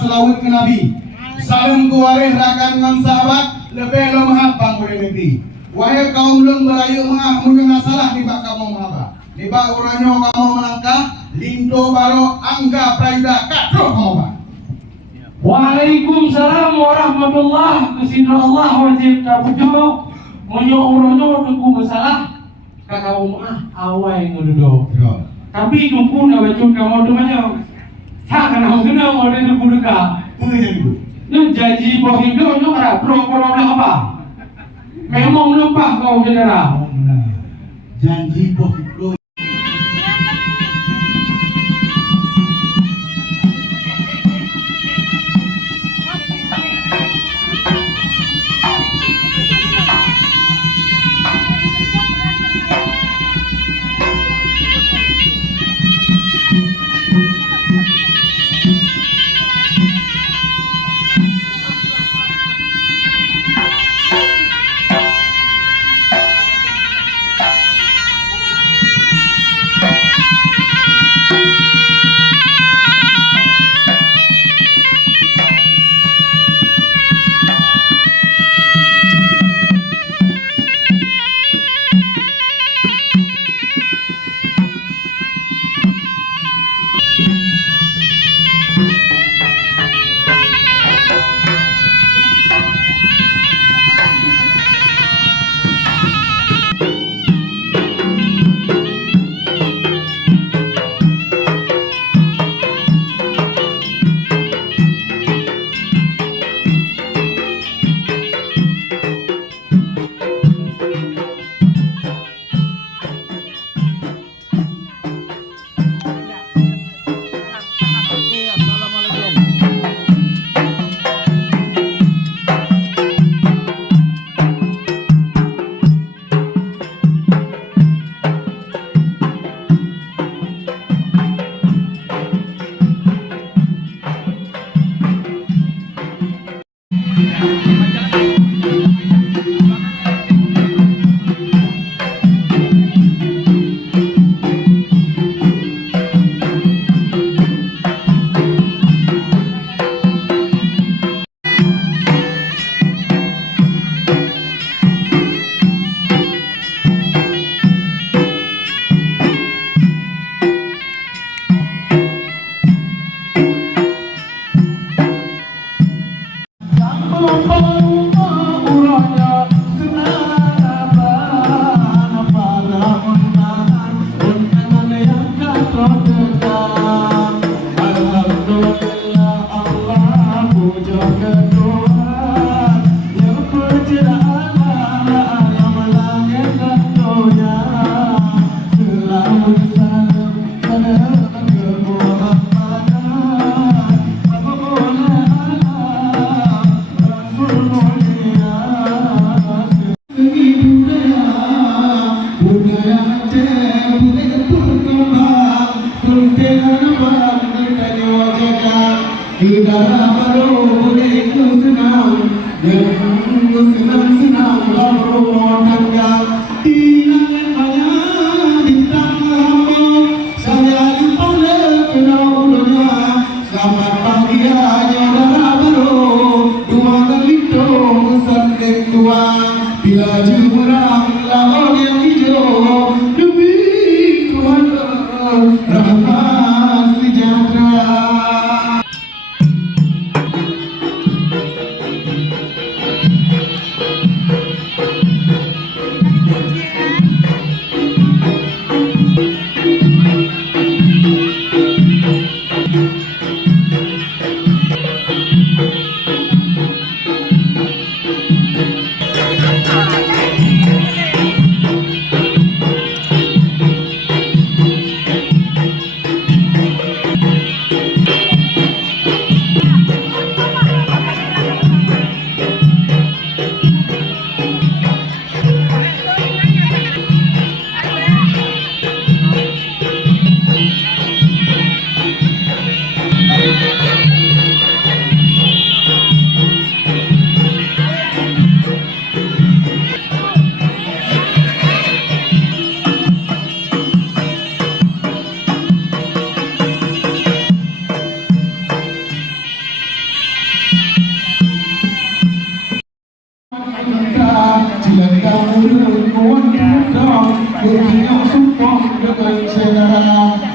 selawat ke Nabi. Salam kuwareh rakan dengan sahabat lebih lemah bang boleh negeri. Wahai kaum lun berayu mengah punya salah di bak kamu mahaba. Di bak uranyo kamu melangkah lindo baro angga praida katro kamu bak. Waalaikumsalam warahmatullah. Kesidra Allah wajib kabujo. Munyo uranyo duku masalah kakau mah awai ngududuk. Tapi jumpu na bacun kamu tu macam tak kenal kenal mau dia duku dekat. Ni janji provindo ni kerap pro apa? Memang lupa kau general. Janji provindo.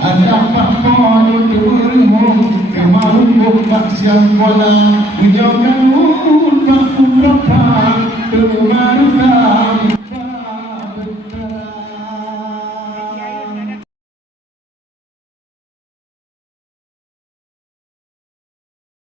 Ada pakon itu berhubung Kemarin buk maksiat bola Menjauhkan